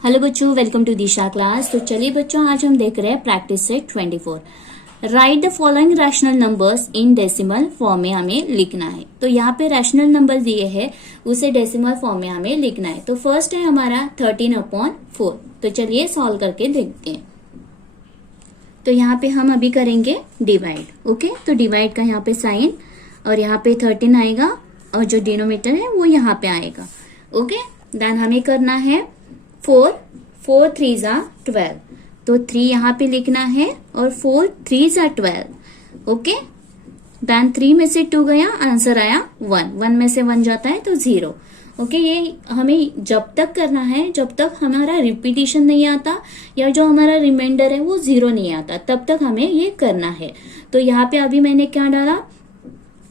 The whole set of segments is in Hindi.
हेलो बच्चों, वेलकम टू दिशा क्लास। तो चलिए बच्चों, आज हम देख रहे हैं practice set 24। Right the following rational numbers in decimal form में हमें लिखना है। तो यहाँ पे रैशनल नंबर दिए हैं, उसे डेसिमल फॉर्म में हमें लिखना है। तो फर्स्ट है हमारा 13/4। तो चलिए सॉल्व करके देखते हैं। तो यहाँ पे हम अभी करेंगे डिवाइड। ओके, तो डिवाइड का यहाँ पे साइन और यहाँ पे 13 आएगा और जो डिनोमिनेटर है वो यहाँ पे आएगा। ओके, देन हमें करना है 4 3 12। तो 3 यहाँ पे लिखना है और 4 3 12। ओके, देन 3 में से 2 गया, आंसर आया 1। 1 में से 1 जाता है तो 0। ओके, ये हमें जब तक करना है जब तक हमारा रिपीटिशन नहीं आता या जो हमारा रिमाइंडर है वो 0 नहीं आता, तब तक हमें ये करना है। तो यहाँ पे अभी मैंने क्या डाला,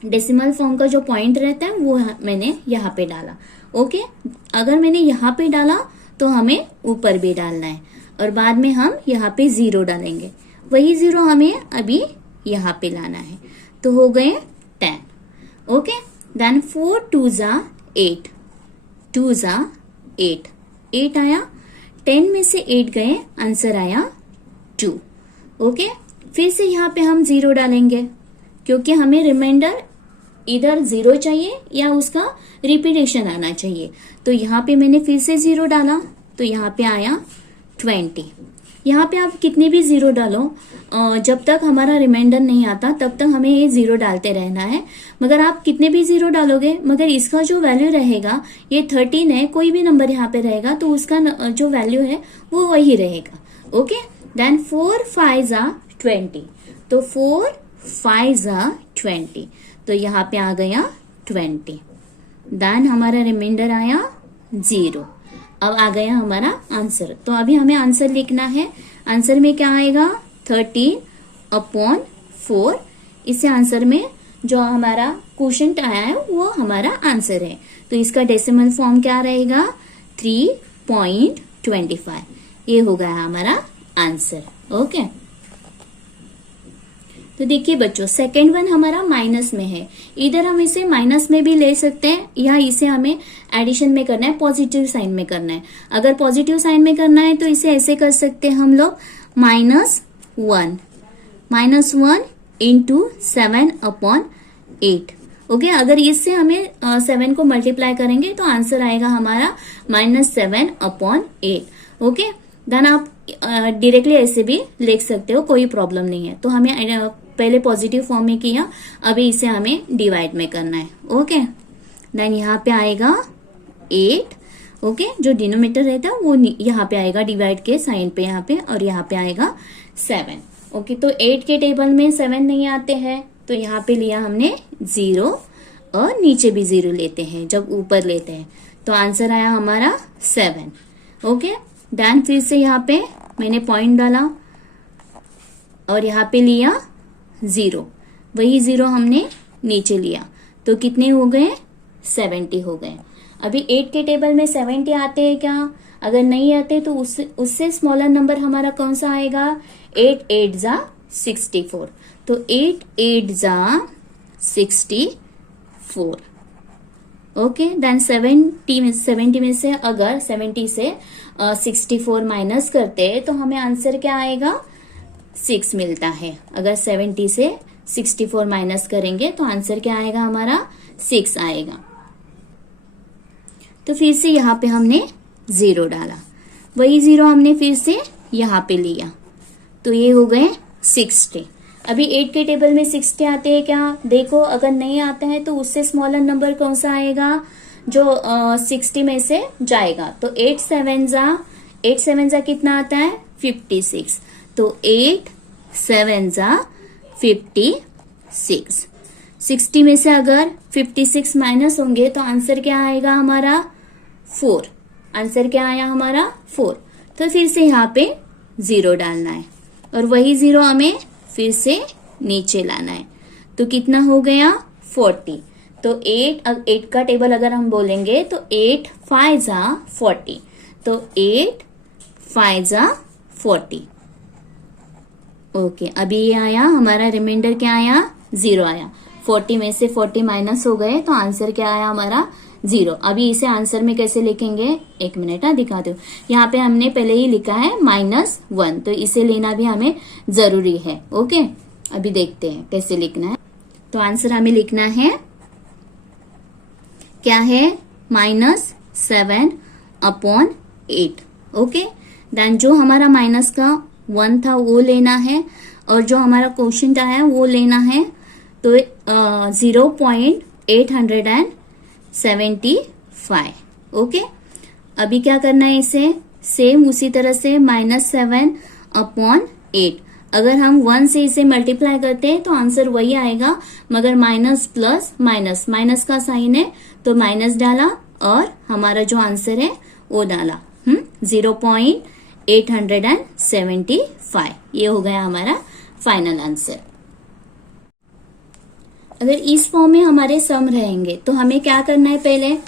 डेसिमल फॉर्म का जो पॉइंट रहता है वो मैंने यहाँ पे डाला। ओके, अगर मैंने यहाँ पे डाला तो हमें ऊपर भी डालना है और बाद में हम यहाँ पे 0 डालेंगे। वही 0 हमें अभी यहाँ पे लाना है। तो हो गए 10। Okay, then 4 2 8। 2 8, 8 आया। 10 में से 8 गए, आंसर आया 2। ओके, फिर से यहाँ पे हम 0 डालेंगे क्योंकि हमें रिमाइंडर इधर 0 चाहिए या उसका रिपीटेशन आना चाहिए। तो यहाँ पे मैंने फिर से 0 डाला तो यहाँ पे आया 20। यहाँ पे आप कितने भी 0 डालो, जब तक हमारा रिमाइंडर नहीं आता तब तक हमें ये 0 डालते रहना है। मगर आप कितने भी 0 डालोगे, मगर इसका जो वैल्यू रहेगा ये 13 है, कोई भी नंबर यहाँ पे रहेगा तो उसका जो वैल्यू है वो वही रहेगा। Okay, then 4 5 20। तो 4 5 20, तो यहाँ पे आ गया 20। देन हमारा रिमाइंडर आया 0। अब आ गया हमारा आंसर। तो अभी हमें आंसर लिखना है। आंसर में क्या आएगा, 13/4। इससे आंसर में जो हमारा क्वोशंट आया है वो हमारा आंसर है। तो इसका डेसिमल फॉर्म क्या रहेगा, 3.25। ये हो गया हमारा आंसर। ओके, तो देखिए बच्चों, सेकेंड वन हमारा माइनस में है। इधर हम इसे माइनस में भी ले सकते हैं या इसे हमें एडिशन में करना है, पॉजिटिव साइन में करना है। अगर पॉजिटिव साइन में करना है तो इसे ऐसे कर सकते हैं हम लोग, -1 इंटू 7/8। ओके, अगर इससे हमें 7 को मल्टीप्लाई करेंगे तो आंसर आएगा हमारा -7/8। ओके, देन आप डायरेक्टली ऐसे भी लिख सकते हो, कोई प्रॉब्लम नहीं है। तो हमें पहले पॉजिटिव फॉर्म में किया, अभी इसे हमें डिवाइड में करना है। ओके, देन यहाँ पे आएगा 8। ओके, जो डिनोमिनेटर रहता है वो यहाँ पे आएगा डिवाइड के साइन पे यहाँ पे, और यहाँ पे आएगा 7। ओके, तो 8 के टेबल में 7 नहीं आते हैं तो यहाँ पे लिया हमने 0 और नीचे भी 0 लेते हैं जब ऊपर लेते हैं। तो आंसर आया हमारा 7। ओके, देन फिर से यहाँ पे मैंने पॉइंट डाला और यहाँ पे लिया 0, वही 0 हमने नीचे लिया। तो कितने हो गए, 70 हो गए। अभी 8 के टेबल में 70 आते हैं क्या, अगर नहीं आते तो उससे स्मॉलर नंबर हमारा कौन सा आएगा, 8 8 64। तो 8 8 64। ओके, देन 70 में से अगर 70 से 64 माइनस करते हैं तो हमें आंसर क्या आएगा, 6 मिलता है। अगर 70 से 64 माइनस करेंगे तो आंसर क्या आएगा हमारा, 6 आएगा। तो फिर से यहाँ पे हमने 0 डाला, वही 0 हमने फिर से यहाँ पे लिया, तो ये हो गए 60। अभी 8 के टेबल में 60 आते हैं क्या, देखो अगर नहीं आता है तो उससे स्मॉलर नंबर कौन सा आएगा जो 60 में से जाएगा। तो 8 7 कितना आता है, 56। तो 8 7 56। 60 में से अगर 56 माइनस होंगे तो आंसर क्या आएगा हमारा, 4। आंसर क्या आया हमारा, 4। तो फिर से यहाँ पे 0 डालना है और वही 0 हमें फिर से नीचे लाना है। तो कितना हो गया, 40। तो 8 का टेबल अगर हम बोलेंगे तो 8 5 40। तो 8 5 40। ओके, अभी ये आया हमारा रिमाइंडर क्या आया, 0 आया। 40 में से 40 माइनस हो गए तो आंसर क्या आया हमारा 0। अभी इसे आंसर में कैसे लिखेंगे, एक मिनट दिखा दो। यहाँ पे हमने पहले ही लिखा है -1, तो इसे लेना भी हमें जरूरी है। ओके, अभी देखते हैं कैसे लिखना है। तो आंसर हमें लिखना है क्या है, -7/8। ओके, देन जो हमारा माइनस का 1 था वो लेना है, और जो हमारा क्वेश्चन आया वो लेना है। तो 0.875। ओके, अभी क्या करना है, इसे सेम उसी तरह से -7/8। अगर हम 1 से इसे मल्टीप्लाई करते हैं तो आंसर वही आएगा, मगर माइनस प्लस माइनस, माइनस का साइन है तो माइनस डाला और हमारा जो आंसर है वो डाला 0.875। ये हो गया हमारा फाइनल आंसर। अगर इस फॉर्म में हमारे सम रहेंगे तो हमें क्या करना है, पहले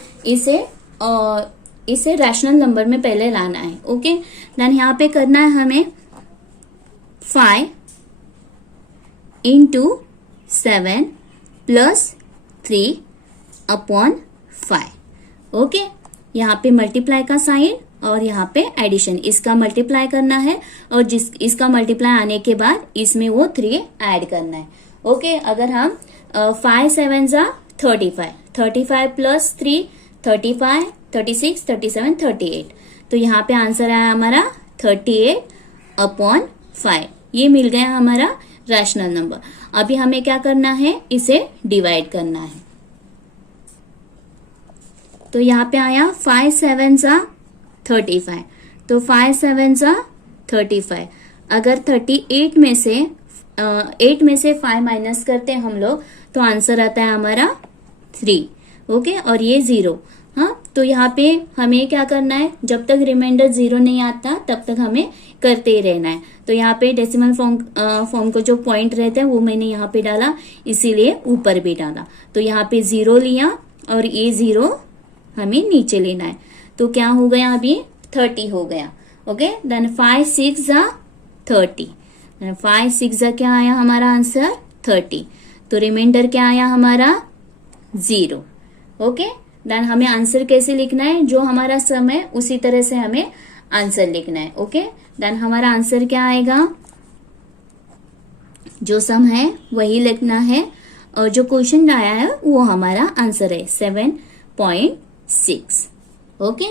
इसे रैशनल नंबर में पहले लाना है। ओके, देन यहाँ पे करना है हमें 5 × 7 + 3/5। ओके, यहाँ पे मल्टीप्लाई का साइन और यहाँ पे एडिशन, इसका मल्टीप्लाई करना है और इसका मल्टीप्लाई आने के बाद इसमें वो 3 ऐड करना है। ओके, अगर हम 5 7 = 35, 35 + 3 35, 36, 37, 38, तो यहाँ पे आंसर आया हमारा 38/5। ये मिल गया हमारा रैशनल नंबर। अभी हमें क्या करना है, इसे डिवाइड करना है। तो यहाँ पे आया 5 7 = 35, तो 5 7 = 35। अगर 38 में से 8 में से 5 माइनस करते हैं हम लोग तो आंसर आता है हमारा 3। ओके, और ये 0। हाँ, तो यहाँ पे हमें क्या करना है, जब तक रिमाइंडर 0 नहीं आता तब तक हमें करते ही रहना है। तो यहाँ पे डेसिमल फॉर्म को जो पॉइंट रहता है वो मैंने यहाँ पे डाला, इसीलिए ऊपर भी डाला। तो यहाँ पे 0 लिया और ये 0 हमें नीचे लेना है। तो क्या हो गया, अभी 30 हो गया। ओके, देन 5 6 = 30, 5 6 = क्या आया हमारा आंसर 30। तो रिमाइंडर क्या आया हमारा 0। ओके, देन हमें आंसर कैसे लिखना है, जो हमारा सम है उसी तरह से हमें आंसर लिखना है। ओके, देन हमारा आंसर क्या आएगा, जो सम है वही लिखना है और जो क्वेश्चन आया है वो हमारा आंसर है 7.6। ओके,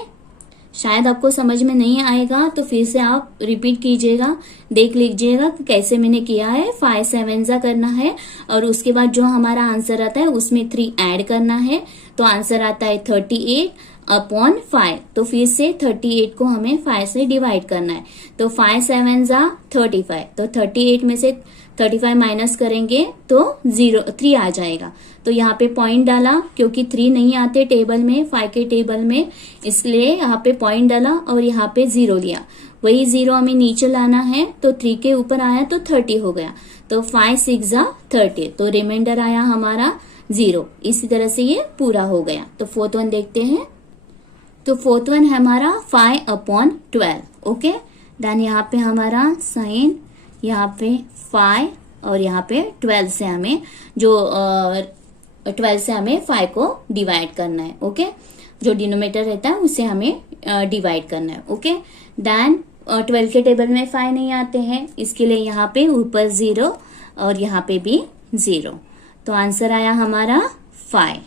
शायद आपको समझ में नहीं आएगा तो फिर से आप रिपीट कीजिएगा, देख लीजिएगा कि कैसे मैंने किया है। 5 7 सा करना है और उसके बाद जो हमारा आंसर आता है उसमें 3 ऐड करना है, तो आंसर आता है 38/5। तो फिर से 38 को हमें 5 से डिवाइड करना है। तो 5 7 = 35, तो 38 में से 35 माइनस करेंगे तो 3 आ जाएगा। तो यहाँ पे पॉइंट डाला, क्योंकि 3 नहीं आते टेबल में, 5 के टेबल में, इसलिए यहाँ पे पॉइंट डाला और यहाँ पे 0 लिया। वही 0 हमें नीचे लाना है, तो 3 के ऊपर आया तो 30 हो गया। तो 5 6 = 30, तो रिमाइंडर आया हमारा 0। इसी तरह से ये पूरा हो गया। तो 4th वन देखते हैं। तो 4th वन है हमारा 5/12। ओके, देन यहाँ पे हमारा साइन, यहाँ पे 5 और यहाँ पे 12 से हमें 5 को डिवाइड करना है। ओके, जो डिनोमिनेटर रहता है उसे हमें डिवाइड करना है। ओके, देन 12 के टेबल में 5 नहीं आते हैं, इसके लिए यहाँ पे ऊपर 0 और यहाँ पे भी 0। तो आंसर आया हमारा 5।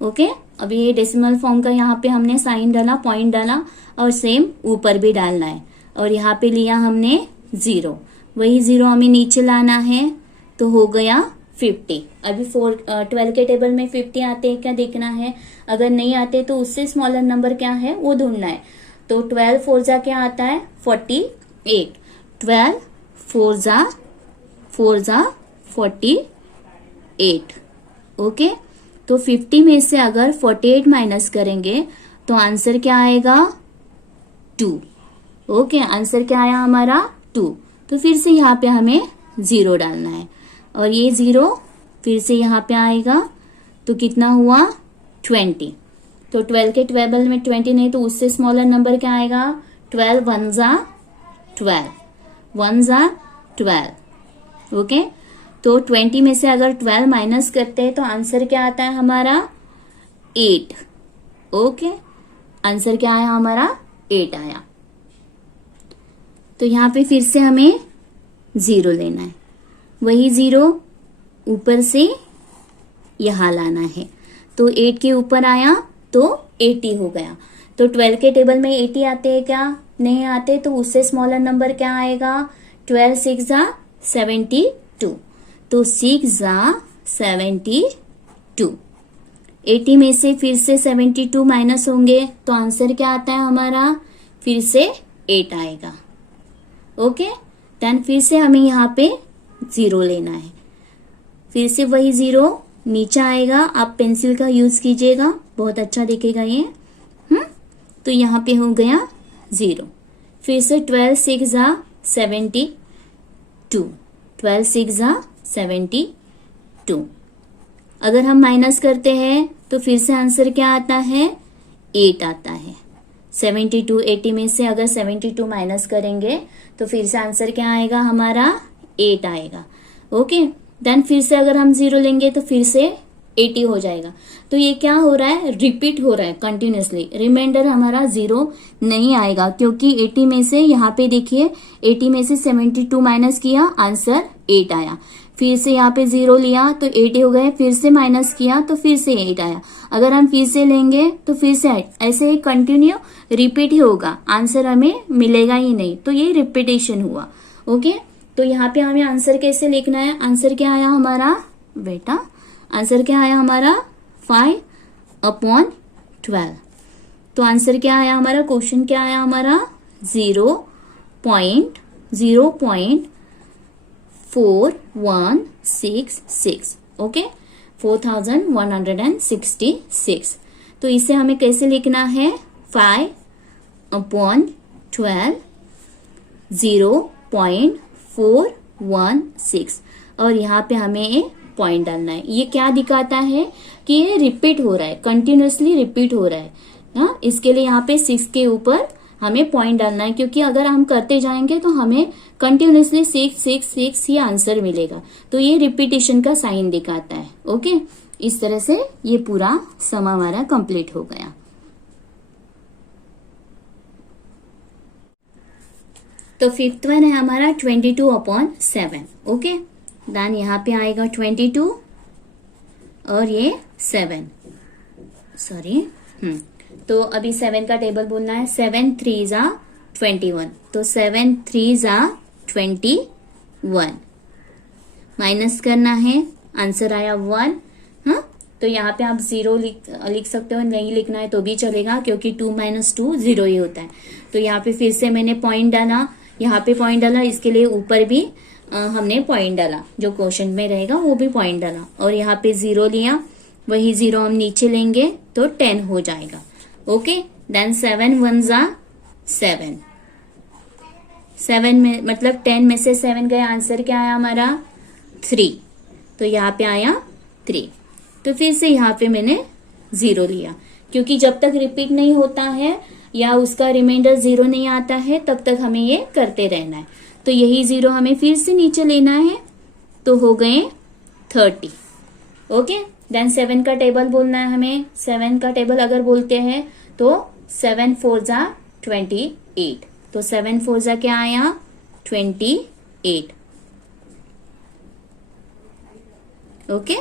ओके, अभी ये डेसिमल फॉर्म का यहाँ पे हमने साइन डाला, पॉइंट डाला और सेम ऊपर भी डालना है। और यहाँ पे लिया हमने 0, वही 0 हमें नीचे लाना है, तो हो गया 50। अभी 12 के टेबल में 50 आते हैं क्या देखना है, अगर नहीं आते तो उससे स्मॉलर नंबर क्या है वो ढूंढना है। तो 12 4 * क्या आता है 48, 12 4 * 48। ओके, तो 50 में से अगर 48 माइनस करेंगे तो आंसर क्या आएगा 2। ओके, आंसर क्या आया हमारा 2। तो फिर से यहाँ पे हमें 0 डालना है और ये 0 फिर से यहाँ पे आएगा, तो कितना हुआ 20। तो 12 के टेबल में 20 नहीं, तो उससे स्मॉलर नंबर क्या आएगा 12 1 * 12, 1 * 12। ओके, तो 20 में से अगर 12 माइनस करते हैं तो आंसर क्या आता है हमारा 8। ओके, आंसर क्या आया हमारा 8 आया। तो यहाँ पे फिर से हमें 0 लेना है, वही 0 ऊपर से यहां लाना है। तो 8 के ऊपर आया तो 80 हो गया। तो 12 के टेबल में 80 आते हैं क्या? नहीं आते। तो उससे स्मॉलर नंबर क्या आएगा? 12 6 जा 72। तो 6 जा 72। 80 में से फिर से 72 माइनस होंगे तो आंसर क्या आता है हमारा? फिर से 8 आएगा। ओके, देन फिर से हमें यहाँ पे 0 लेना है। फिर से वही 0 नीचे आएगा। आप पेंसिल का यूज कीजिएगा, बहुत अच्छा दिखेगा ये। तो यहाँ पे हो गया 0। फिर से 12 6 जा 72। 12 6 जा 72। अगर हम माइनस करते हैं तो फिर से आंसर क्या आता है? 8 आता है। 72 80 में से अगर 72 माइनस करेंगे तो फिर से आंसर क्या आएगा हमारा? 8 आएगा। ओके, देन फिर से अगर हम 0 लेंगे तो फिर से 80 हो जाएगा। तो ये क्या हो रहा है? रिपीट हो रहा है कंटिन्यूसली। रिमाइंडर हमारा 0 नहीं आएगा क्योंकि 80 में से यहाँ पे देखिए 80 में से 72 माइनस किया, आंसर 8 आया। फिर से यहाँ पे 0 लिया तो 80 हो गए, फिर से माइनस किया तो फिर से 8 आया। अगर हम फिर से लेंगे तो फिर से 8, ऐसे ही कंटिन्यू रिपीट ही होगा, आंसर हमें मिलेगा ही नहीं। तो ये रिपीटेशन हुआ। ओके, तो यहाँ पे हमें आंसर कैसे लिखना है? आंसर क्या आया हमारा बेटा? आंसर क्या आया हमारा? 5/12। तो आंसर क्या आया हमारा? क्वेश्चन क्या आया हमारा? 0.4166। ओके, 4166। तो इसे हमें कैसे लिखना है? 5/12 0.416 और यहाँ पे हमें पॉइंट डालना है। ये क्या दिखाता है कि ये रिपीट हो रहा है, कंटिन्यूसली रिपीट हो रहा है। हाँ, इसके लिए यहाँ पे 6 के ऊपर हमें पॉइंट डालना है क्योंकि अगर हम करते जाएंगे तो हमें कंटिन्यूसली 6 6 6 ही आंसर मिलेगा। तो ये रिपीटेशन का साइन दिखाता है। ओके, इस तरह से ये पूरा सम हमारा कंप्लीट हो गया। तो फिफ्थ वन है हमारा 22/7। ओके, देन यहाँ पे आएगा 22 और ये 7। सॉरी, तो अभी 7 का टेबल बोलना है। 7 3 जा 21। तो 7 3 जा 21 माइनस करना है, आंसर आया 1। हाँ, तो यहाँ पे आप 0 लिख सकते हो, नहीं लिखना है तो भी चलेगा क्योंकि 2 - 2 0 ही होता है। तो यहाँ पे फिर से मैंने पॉइंट डाला, यहाँ पे पॉइंट डाला, इसके लिए ऊपर भी हमने पॉइंट डाला, जो क्वेश्चन में रहेगा वो भी पॉइंट डाला। और यहाँ पे 0 लिया, वही 0 हम नीचे लेंगे तो 10 हो जाएगा। ओके, देन 7 1 जा 7। 7 में मतलब 10 में से 7 गया, आंसर क्या आया हमारा? 3। तो यहाँ पे आया 3। तो फिर से यहाँ पे मैंने 0 लिया क्योंकि जब तक रिपीट नहीं होता है या उसका रिमाइंडर 0 नहीं आता है तब तक हमें ये करते रहना है। तो यही 0 हमें फिर से नीचे लेना है, तो हो गए 30। ओके, देन 7 का टेबल बोलना है हमें। 7 का टेबल अगर बोलते हैं तो 7 4 जा 28। तो 7 4 जा क्या आया? 28। ओके,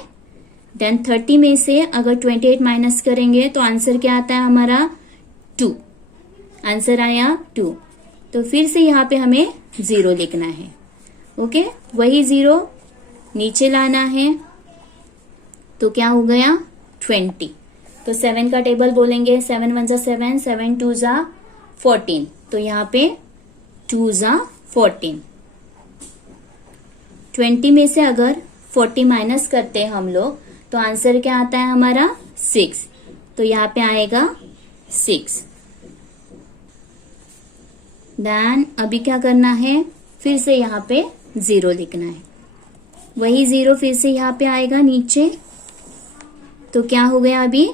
देन 30 में से अगर 28 माइनस करेंगे तो आंसर क्या आता है हमारा? 2। आंसर आया 2। तो फिर से यहाँ पे हमें 0 लिखना है। ओके, वही 0 नीचे लाना है, तो क्या हो गया? 20। तो 7 का टेबल बोलेंगे। 7 1 जा 7, 7 2 जा 14। तो यहाँ पे 2 जा 14। 20 में से अगर 40 माइनस करते हैं हम लोग तो आंसर क्या आता है हमारा? 6। तो यहाँ पे आएगा 6। देन अभी क्या करना है? फिर से यहाँ पे 0 लिखना है, वही 0 फिर से यहाँ पे आएगा नीचे। तो क्या हो गया? अभी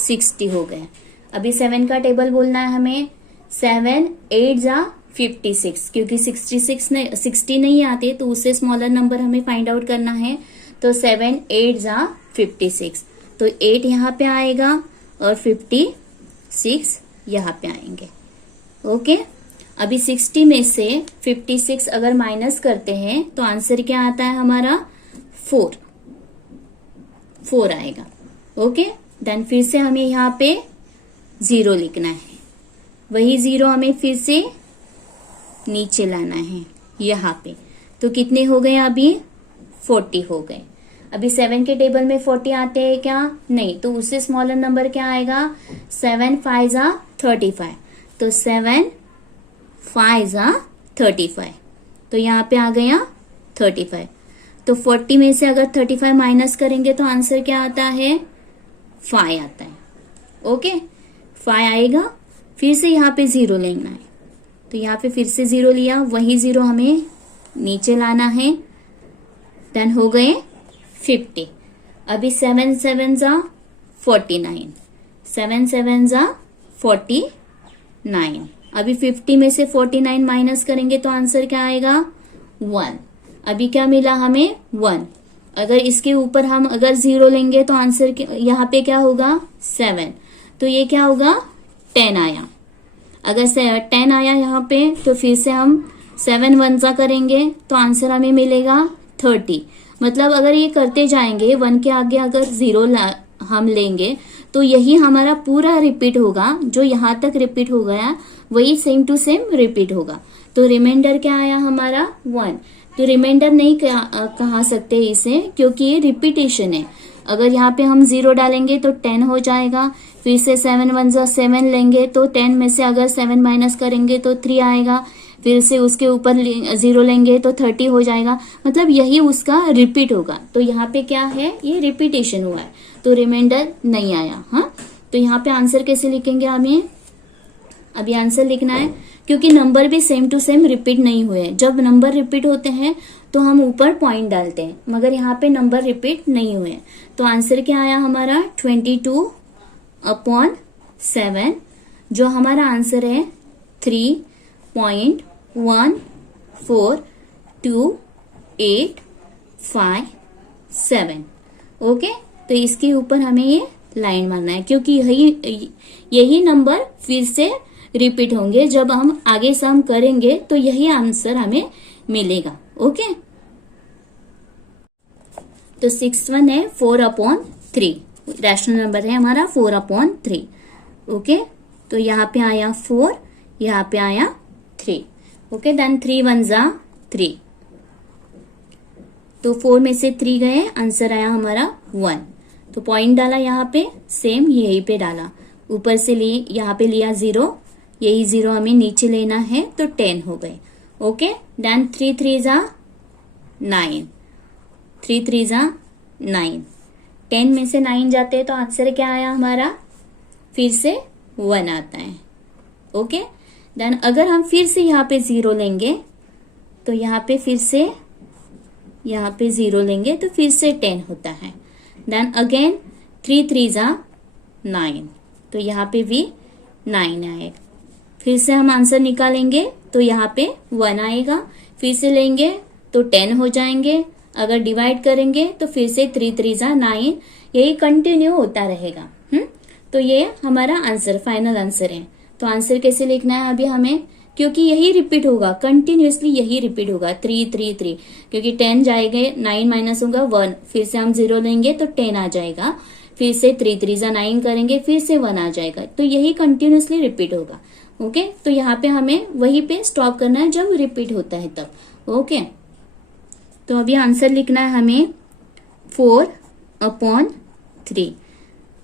60 हो गया। अभी 7 का टेबल बोलना है हमें। 7 8 जा 56, क्योंकि 60 नहीं आते तो उससे स्मॉलर नंबर हमें फाइंड आउट करना है। तो 7 8 जा 56, तो 8 यहाँ पे आएगा और 56 यहाँ पे आएंगे। ओके, अभी 60 में से 56 अगर माइनस करते हैं तो आंसर क्या आता है हमारा 4 आएगा। ओके, देन फिर से हमें यहाँ पे 0 लिखना है, वही 0 हमें फिर से नीचे लाना है यहाँ पे। तो कितने हो गए अभी 40 हो गए। अभी 7 के टेबल में 40 आते हैं क्या? नहीं, तो उससे स्मॉलर नंबर क्या आएगा? 7 5 जा 35, तो 7 5 जा 35, तो यहाँ पे आ गया 35। तो 40 में से अगर 35 माइनस करेंगे तो आंसर क्या आता है? 5 आता है। ओके, 5 आएगा, फिर से यहाँ पे 0 लेना है, तो यहाँ पे फिर से 0 लिया, वही 0 हमें नीचे लाना है। देन हो गए 50। अभी 7 7 जा 49, 7 7 जा 49। अभी 50 में से 49 माइनस करेंगे तो आंसर क्या आएगा? 1। अभी क्या मिला हमें? 1। अगर इसके ऊपर हम अगर 0 लेंगे तो आंसर यहाँ पे क्या होगा? 7, तो ये क्या होगा? 10 आया। अगर 10 आया यहाँ पे तो फिर से हम 7 1 जा करेंगे तो आंसर हमें मिलेगा 30। मतलब अगर ये करते जाएंगे 1 के आगे अगर 0 हम लेंगे तो यही हमारा पूरा रिपीट होगा, जो यहाँ तक रिपीट हो गया वही सेम टू सेम रिपीट होगा। तो रिमाइंडर क्या आया हमारा? 1। तो रिमाइंडर नहीं कहा सकते इसे, क्योंकि ये रिपीटेशन है। अगर यहाँ पे हम 0 डालेंगे तो 10 हो जाएगा, फिर से 7 1 जा 7 लेंगे तो 10 में से अगर 7 माइनस करेंगे तो 3 आएगा, फिर से उसके ऊपर 0 लेंगे तो 30 हो जाएगा। मतलब यही उसका रिपीट होगा। तो यहाँ पे क्या है? ये रिपीटेशन हुआ है, तो रिमाइंडर नहीं आया। हाँ, तो यहाँ पे आंसर कैसे लिखेंगे हमें? अभी आंसर लिखना है, क्योंकि नंबर भी सेम टू सेम रिपीट नहीं हुए। जब नंबर रिपीट होते हैं तो हम ऊपर पॉइंट डालते हैं, मगर यहाँ पे नंबर रिपीट नहीं हुए। तो आंसर क्या आया हमारा? 22/7, जो हमारा आंसर है 3.142857। ओके, तो इसके ऊपर हमें ये लाइन मारना है, क्योंकि यही नंबर फिर से रिपीट होंगे। जब हम आगे सम करेंगे तो यही आंसर हमें मिलेगा। ओके, तो 6th वन है 4/3, रैशनल नंबर है हमारा 4/3। ओके, तो यहाँ पे आया 4, यहाँ पे आया 3। ओके, देन 3 1 जा 3, तो 4 में से 3 गए, आंसर आया हमारा 1। तो पॉइंट डाला यहाँ पे, सेम यहीं पे डाला, ऊपर से यहाँ पे लिया 0, यही 0 हमें नीचे लेना है, तो 10 हो गए। ओके, देन 3 3 जा 9, 3 3 जा 9, 10 में से 9 जाते हैं तो आंसर क्या आया हमारा? फिर से 1 आता है। ओके, देन अगर हम फिर से यहाँ पे 0 लेंगे तो यहाँ पे फिर से यहाँ पे 0 लेंगे तो फिर से 10 होता है। देन अगेन 3 3 जा 9, तो यहाँ पे भी 9 आएगा। फिर से हम आंसर निकालेंगे तो यहाँ पे 1 आएगा, फिर से लेंगे तो 10 हो जाएंगे। अगर डिवाइड करेंगे तो फिर से 3 3 जा 9, यही कंटिन्यू होता रहेगा। तो ये हमारा आंसर, फाइनल आंसर है। तो आंसर कैसे लिखना है अभी हमें? क्योंकि यही रिपीट होगा, कंटिन्यूअसली यही रिपीट होगा, 3 3 3, क्योंकि 10 जाएंगे, 9 माइनस होगा 1, फिर से हम 0 लेंगे तो 10 आ जाएगा, फिर से 3 3 जा 9 करेंगे, फिर से 1 आ जाएगा। तो यही कंटिन्यूअसली रिपीट होगा। ओके, तो यहाँ पे हमें वहीं पे स्टॉप करना है जब रिपीट होता है तब। ओके, तो अभी आंसर लिखना है हमें 4/3।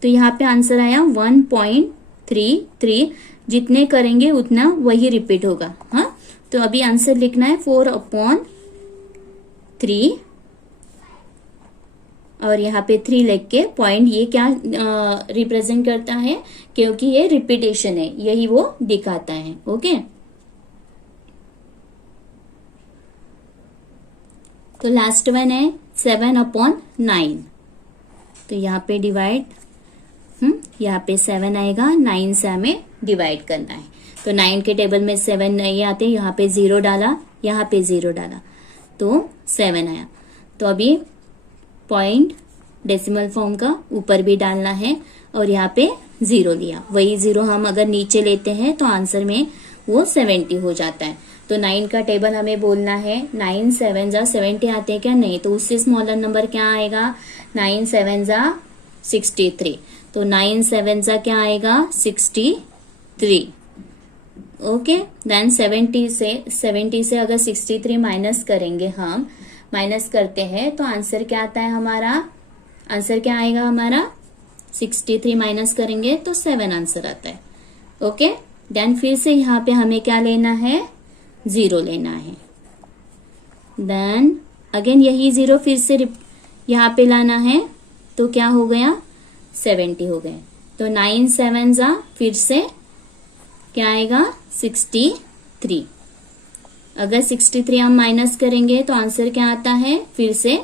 तो यहाँ पे आंसर आया 1.33, जितने करेंगे उतना वही रिपीट होगा। हाँ, तो अभी आंसर लिखना है 4/3, और यहाँ पे 3 लिख के पॉइंट, ये क्या रिप्रेजेंट करता है? क्योंकि ये रिपीटेशन है, यही वो दिखाता है। ओके, तो लास्ट वन है 7/9, तो यहाँ पे डिवाइड, यहाँ पे 7 आएगा, 9 से हमें डिवाइड करना है। तो 9 के टेबल में 7 नहीं आते, यहाँ पे 0 डाला, यहाँ पे 0 डाला तो 7 आया। तो अभी पॉइंट डेसिमल फॉर्म का ऊपर भी डालना है और यहाँ पे 0 लिया, वही 0 हम अगर नीचे लेते हैं तो आंसर में वो 70 हो जाता है। तो 9 का टेबल हमें बोलना है 9 7 जा 70 आते हैं क्या, नहीं, तो उससे स्मॉलर नंबर क्या आएगा, 9 7 जा 63, तो 9 7 जा क्या आएगा 63। ओके, देन 70 से अगर 63 माइनस करेंगे, हम माइनस करते हैं तो आंसर क्या आता है हमारा, आंसर क्या आएगा हमारा 63 माइनस करेंगे तो 7 आंसर आता है। ओके, देन फिर से यहाँ पे हमें क्या लेना है, 0 लेना है। देन अगेन यही 0 फिर से यहाँ पे लाना है तो क्या हो गया 70 हो गए। तो 9 7 जा फिर से क्या आएगा 63। अगर 63 हम माइनस करेंगे तो आंसर क्या आता है, फिर से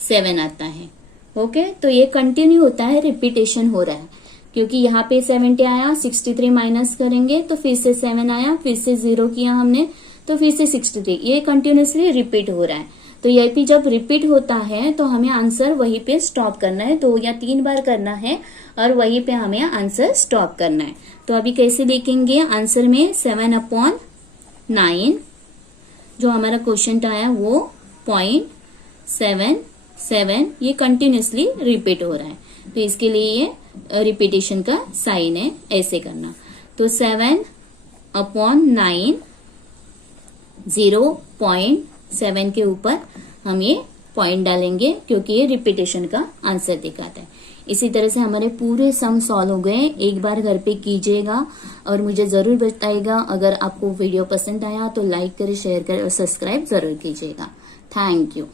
7 आता है। ओके, तो ये कंटिन्यू होता है, रिपीटेशन हो रहा है, क्योंकि यहाँ पे 70 आया, 63 माइनस करेंगे तो फिर से 7 आया, फिर से 0 किया हमने तो फिर से 63, ये कंटिन्यूसली रिपीट हो रहा है। तो ये भी जब रिपीट होता है तो हमें आंसर वहीं पे स्टॉप करना है, 2 या 3 बार करना है और वहीं पे हमें आंसर स्टॉप करना है। तो अभी कैसे लिखेंगे, आंसर में 7/9 जो हमारा क्वेश्चन आया वो 0.77, ये कंटिन्यूसली रिपीट हो रहा है, तो इसके लिए ये रिपीटेशन का साइन है, ऐसे करना। तो 7/9 0.7 के ऊपर हम ये पॉइंट डालेंगे क्योंकि ये रिपीटेशन का आंसर दिखाता है। इसी तरह से हमारे पूरे सम सॉल्व हो गए। एक बार घर पे कीजिएगा और मुझे जरूर बताइएगा। अगर आपको वीडियो पसंद आया तो लाइक करें, शेयर करें और सब्सक्राइब जरूर कीजिएगा। Thank you.